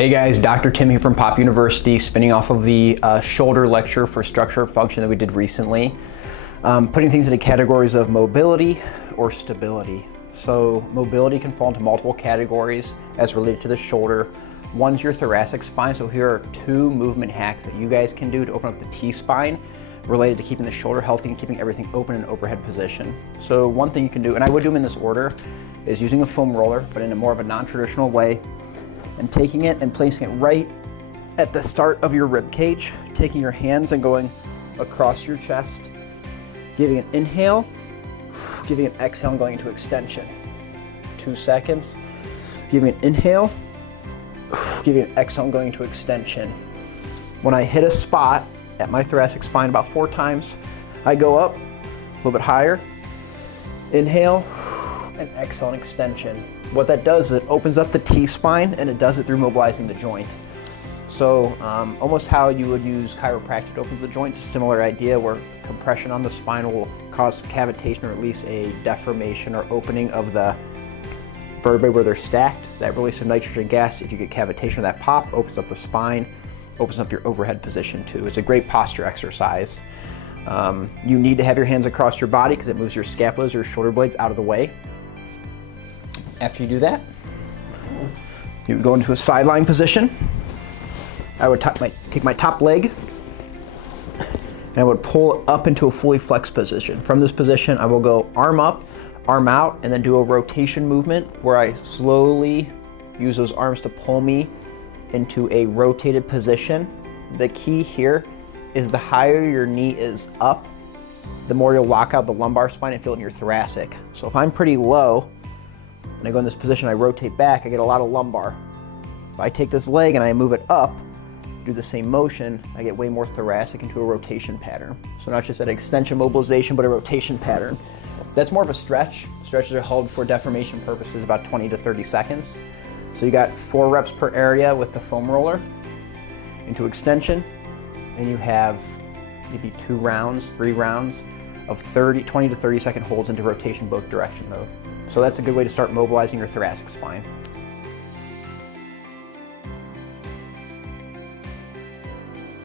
Hey guys, Dr. Tim here from Pop University, spinning off of the shoulder lecture for structure and function that we did recently. Putting things into categories of mobility or stability. So mobility can fall into multiple categories as related to the shoulder. One's your thoracic spine, so here are 2 movement hacks that you guys can do to open up the T-spine related to keeping the shoulder healthy and keeping everything open in overhead position. So one thing you can do, and I would do them in this order, is using a foam roller, but in a more of a non-traditional way, and taking it and placing it right at the start of your rib cage, taking your hands and going across your chest, giving an inhale, giving an exhale and going into extension. 2 seconds, giving an inhale, giving an exhale and going into extension. When I hit a spot at my thoracic spine about 4 times, I go up a little bit higher, inhale, and exhale and extension. What that does is it opens up the T-spine, and it does it through mobilizing the joint. So almost how you would use chiropractic to open the joints, a similar idea where compression on the spine will cause cavitation or at least a deformation or opening of the vertebrae where they're stacked. That release of nitrogen gas, if you get cavitation of that pop, opens up the spine, opens up your overhead position too. It's a great posture exercise. You need to have your hands across your body because it moves your scapulas or shoulder blades out of the way. After you do that, you would go into a sideline position. I would take my top leg and I would pull up into a fully flexed position. From this position, I will go arm up, arm out, and then do a rotation movement where I slowly use those arms to pull me into a rotated position. The key here is the higher your knee is up, the more you'll lock out the lumbar spine and feel it in your thoracic. So if I'm pretty low, and I go in this position, I rotate back, I get a lot of lumbar. If I take this leg and I move it up, do the same motion, I get way more thoracic into a rotation pattern. So not just that extension mobilization, but a rotation pattern. That's more of a stretch. Stretches are held for deformation purposes about 20 to 30 seconds. So you got 4 reps per area with the foam roller into extension, and you have maybe 2 rounds, 3 rounds of 20 to 30 second holds into rotation both direction though. So that's a good way to start mobilizing your thoracic spine.